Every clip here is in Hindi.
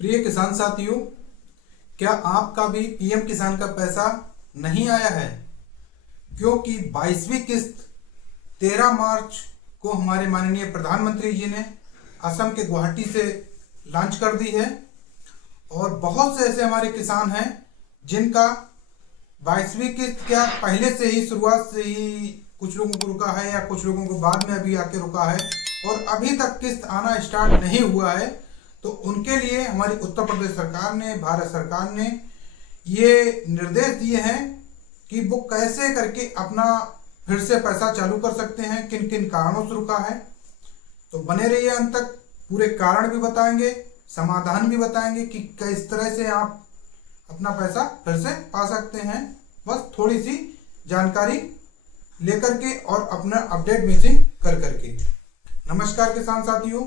प्रिय किसान साथियों, क्या आपका भी पीएम किसान का पैसा नहीं आया है? क्योंकि 22वीं किस्त 13 मार्च को हमारे माननीय प्रधानमंत्री जी ने असम के गुवाहाटी से लॉन्च कर दी है और बहुत से ऐसे हमारे किसान हैं जिनका 22वीं किस्त क्या पहले से ही शुरुआत से ही कुछ लोगों को रुका है या कुछ लोगों को बाद में अभी आके रुका है और अभी तक किस्त आना स्टार्ट नहीं हुआ है। तो उनके लिए हमारी उत्तर प्रदेश सरकार ने, भारत सरकार ने ये निर्देश दिए हैं कि वो कैसे करके अपना फिर से पैसा चालू कर सकते हैं, किन किन कारणों से रुका है। तो बने रहिए अंत तक, पूरे कारण भी बताएंगे, समाधान भी बताएंगे कि किस तरह से आप अपना पैसा फिर से पा सकते हैं। बस थोड़ी सी जानकारी लेकर के और अपना अपडेट मिसिंग कर करके। नमस्कार किसान साथियों,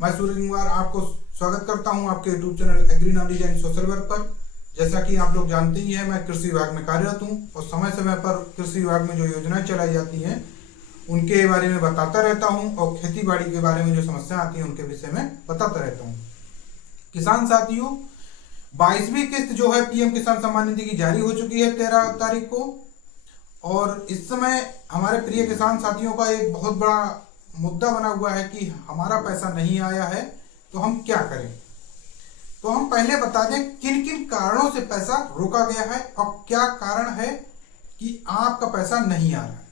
मैं सूरज कुमार आपको स्वागत करता हूं आपके YouTube channel agri knowledge and social work पर। जैसा कि आप लोग जानते ही हैं, मैं कृषि विभाग में कार्यरत हूं और समय समय पर कृषि विभाग में जो योजनाएं चलाई जाती हैं उनके बारे में बताता रहता हूं और खेती बाड़ी के बारे में जो समस्या आती है उनके विषय में बताता रहता हूं। किसान साथियों, 22वीं किस्त जो है पीएम किसान सम्मान निधि की जारी हो चुकी है 13 तारीख को और इस समय हमारे प्रिय किसान साथियों का एक बहुत बड़ा मुद्दा बना हुआ है कि हमारा पैसा नहीं आया है तो हम क्या करें। तो हम पहले बता दें किन किन कारणों से पैसा रोका गया है और क्या कारण है कि आपका पैसा नहीं आ रहा है।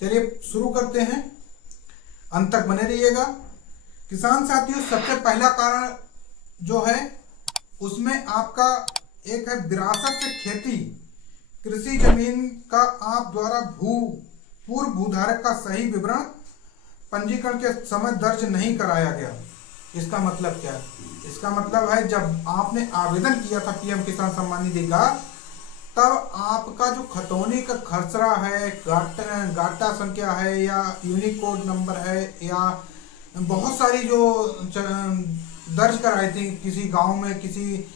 चलिए शुरू करते हैं, अंत तक बने रहिएगा। किसान साथियों, सबसे पहला कारण जो है उसमें आपका एक है विरासत से खेती। कृषि जमीन का आप द्वारा पूर्व भूधारक का सही विवरण पंजीकरण के समय दर्ज नहीं कराया गया। इसका मतलब क्या है? इसका मतलब है जब आपने आवेदन किया था पीएम किसान सम्मान निधि का, तब आपका जो खतौनी का खसरा है, गाटा संख्या है या यूनिकोड नंबर है या बहुत सारी जो दर्ज कराई थी किसी गांव में, किसी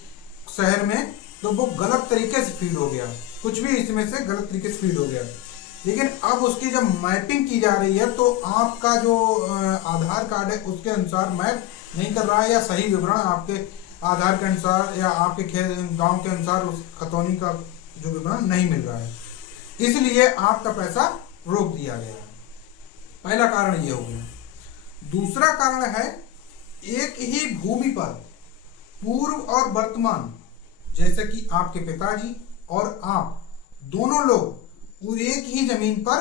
शहर में, तो वो गलत तरीके से फीड हो गया। कुछ भी इसमें से गलत तरीके से फीड हो गया। लेकिन अब उसकी जब मैपिंग की जा रही है तो आपका जो आधार कार्ड है उसके अनुसार मैप नहीं कर रहा है या सही विवरण आपके आधार के अनुसार या आपके गांव के अनुसार उस खतौनी का जो विवरण नहीं मिल रहा है, इसलिए आपका पैसा रोक दिया गया। पहला कारण ये हो गया। दूसरा कारण है एक ही भूमि पर पूर्व और वर्तमान, जैसे कि आपके पिताजी और आप दोनों लोग एक ही जमीन पर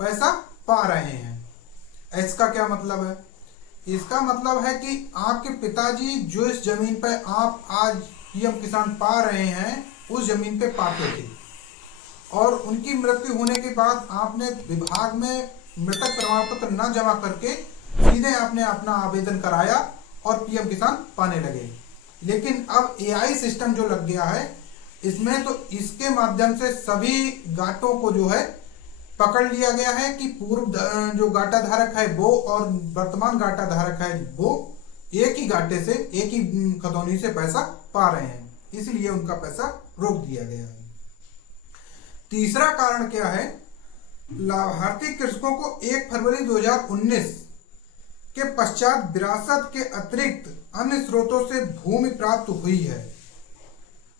पैसा पा रहे हैं। इसका क्या मतलब है? इसका मतलब है कि आपके पिताजी जो इस जमीन पर आप आज पीएम किसान पा रहे हैं उस जमीन पे पाते थे और उनकी मृत्यु होने के बाद आपने विभाग में मृतक प्रमाण पत्र न जमा करके सीधे आपने अपना आवेदन कराया और पीएम किसान पाने लगे। लेकिन अब एआई सिस्टम जो लग गया है इसमें, तो इसके माध्यम से सभी गाटों को जो है पकड़ लिया गया है कि पूर्व जो गाटा धारक है वो और वर्तमान गाटा धारक है वो एक ही गाटे से, एक ही खतौनी से पैसा पा रहे हैं, इसलिए उनका पैसा रोक दिया गया है। तीसरा कारण क्या है? लाभार्थी कृषकों को 1 फरवरी 2019 के पश्चात विरासत के अतिरिक्त अन्य स्रोतों से भूमि प्राप्त हुई है।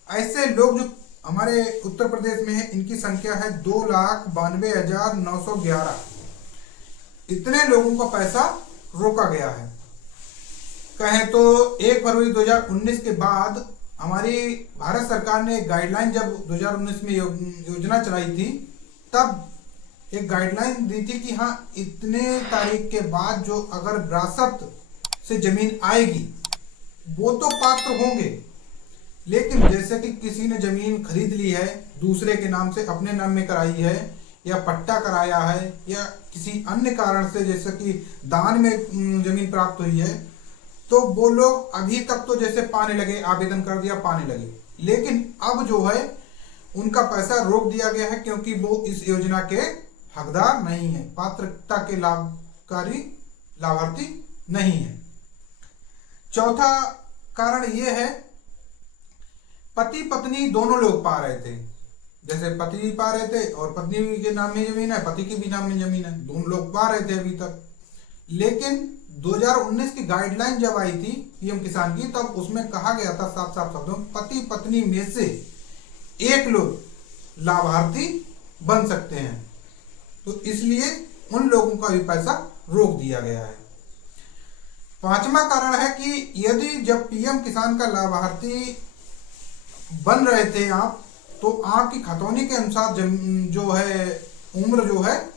ऐसे लोग जो हमारे उत्तर प्रदेश में है इनकी संख्या है 2,92,911। इतने लोगों का पैसा रोका गया है। कहें तो 1 फरवरी 2019 के बाद हमारी भारत सरकार ने एक गाइडलाइन, जब 2019 में योजना चलाई थी तब एक गाइडलाइन दी थी कि हाँ इतने तारीख के बाद जो अगर विरासत से जमीन आएगी वो तो पात्र होंगे, लेकिन जैसे कि किसी ने जमीन खरीद ली है, दूसरे के नाम से अपने नाम में कराई है या पट्टा कराया है या किसी अन्य कारण से जैसे कि दान में जमीन प्राप्त हुई है, तो वो लोग अभी तक तो जैसे पाने लगे, आवेदन कर दिया पाने लगे, लेकिन अब जो है उनका पैसा रोक दिया गया है क्योंकि वो इस योजना के हकदार नहीं है, पात्रता के लाभार्थी नहीं है। चौथा कारण ये है पति पत्नी दोनों लोग पा रहे थे, जैसे पति पा रहे थे और पत्नी के नाम में जमीन है, पति के भी नाम में जमीन है, दोनों लोग पा रहे थे अभी तक। लेकिन 2019 की गाइडलाइन जब आई थी पीएम किसान की, तब उसमें कहा गया था साफ साफ शब्दों में, पति पत्नी में से एक लोग लाभार्थी बन सकते हैं। तो इसलिए उन लोगों का भी पैसा रोक दिया गया है। पांचवा कारण है कि यदि जब पीएम किसान का लाभार्थी बन रहे थे आप, तो आपकी खतौनी के अनुसार जो है उम्र जो है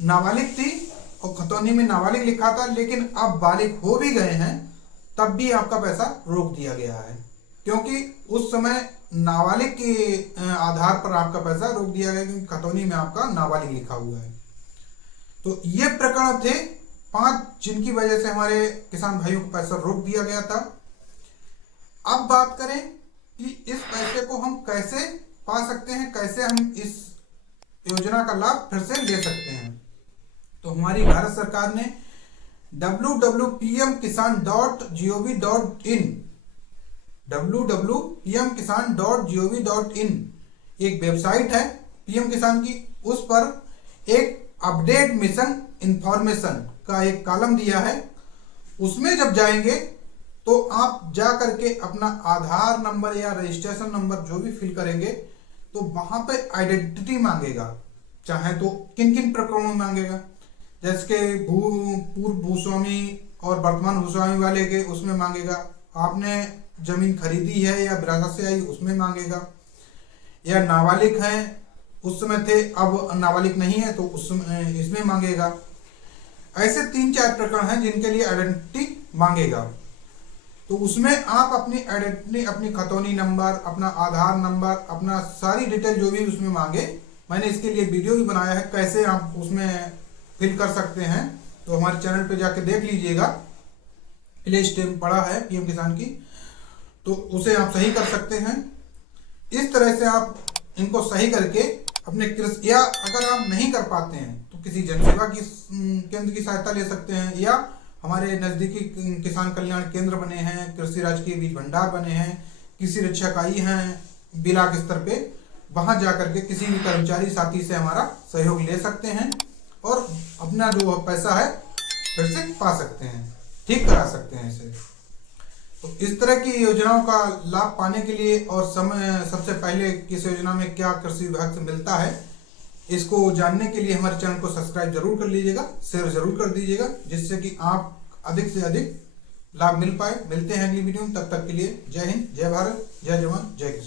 नाबालिग थी, और खतौनी में नाबालिग लिखा था, लेकिन अब बालिग हो भी गए हैं तब भी आपका पैसा रोक दिया गया है, क्योंकि उस समय नाबालिग के आधार पर आपका पैसा रोक दिया गया, क्योंकि खतौनी में आपका नाबालिग लिखा हुआ है। तो ये प्रकरण थे 5 जिनकी वजह से हमारे किसान भाइयों को पैसा रोक दिया गया था। अब बात करें कि इस पैसे को हम कैसे पा सकते हैं, कैसे हम इस योजना का लाभ फिर से ले सकते हैं। तो हमारी भारत सरकार ने www.pmkisan.gov.in www.pmkisan.gov.in एक वेबसाइट है पीएम किसान की, उस पर एक अपडेट मिशन इंफॉर्मेशन का एक कॉलम दिया है। उसमें जब जाएंगे तो आप जा करके अपना आधार नंबर या रजिस्ट्रेशन नंबर जो भी फिल करेंगे, तो वहां पे आइडेंटिटी मांगेगा, चाहे तो किन किन प्रकरणों में मांगेगा, जैसे कि पूर्व भूस्वामी और वर्तमान भूस्वामी वाले के उसमें मांगेगा, आपने जमीन खरीदी है या विरासत से आई उसमें मांगेगा, या नाबालिग हैं उस समय थे अब नाबालिग नहीं है तो उसमें इसमें मांगेगा। ऐसे 3-4 प्रकरण हैं जिनके लिए आइडेंटिटी मांगेगा। तो उसमें आप अपनी आइडेंटिटी, अपनी खतौनी नंबर, अपना आधार नंबर, अपना सारी डिटेल जो भी उसमें मांगे, मैंने इसके लिए वीडियो भी बनाया है कैसे आप उसमें फिल कर सकते हैं, तो हमारे चैनल पे जाके देख लीजिएगा, प्ले स्टेप पड़ा है पीएम किसान की, तो उसे आप सही कर सकते हैं। इस तरह से आप इनको सही करके अपने कृषि, या अगर आप नहीं कर पाते हैं तो किसी जनसेवा की केंद्र की सहायता ले सकते हैं, या हमारे नज़दीकी किसान कल्याण केंद्र बने हैं, कृषि राजकीय बीज भंडार बने हैं, कृषि रक्षा इकाई हैं ब्लॉक स्तर पे, वहां जाकर के किसी भी कर्मचारी साथी से हमारा सहयोग ले सकते हैं और अपना जो पैसा है फिर से पा सकते हैं, ठीक करा सकते हैं इसे। तो इस तरह की योजनाओं का लाभ पाने के लिए और सबसे पहले किस योजना में क्या कृषि विभाग से मिलता है, इसको जानने के लिए हमारे चैनल को सब्सक्राइब जरूर कर लीजिएगा, शेयर जरूर कर दीजिएगा, जिससे कि आप अधिक से अधिक लाभ मिल पाए। मिलते हैं अगली वीडियो में, तब तक के लिए जय हिंद, जय भारत, जय जवान, जय किसान।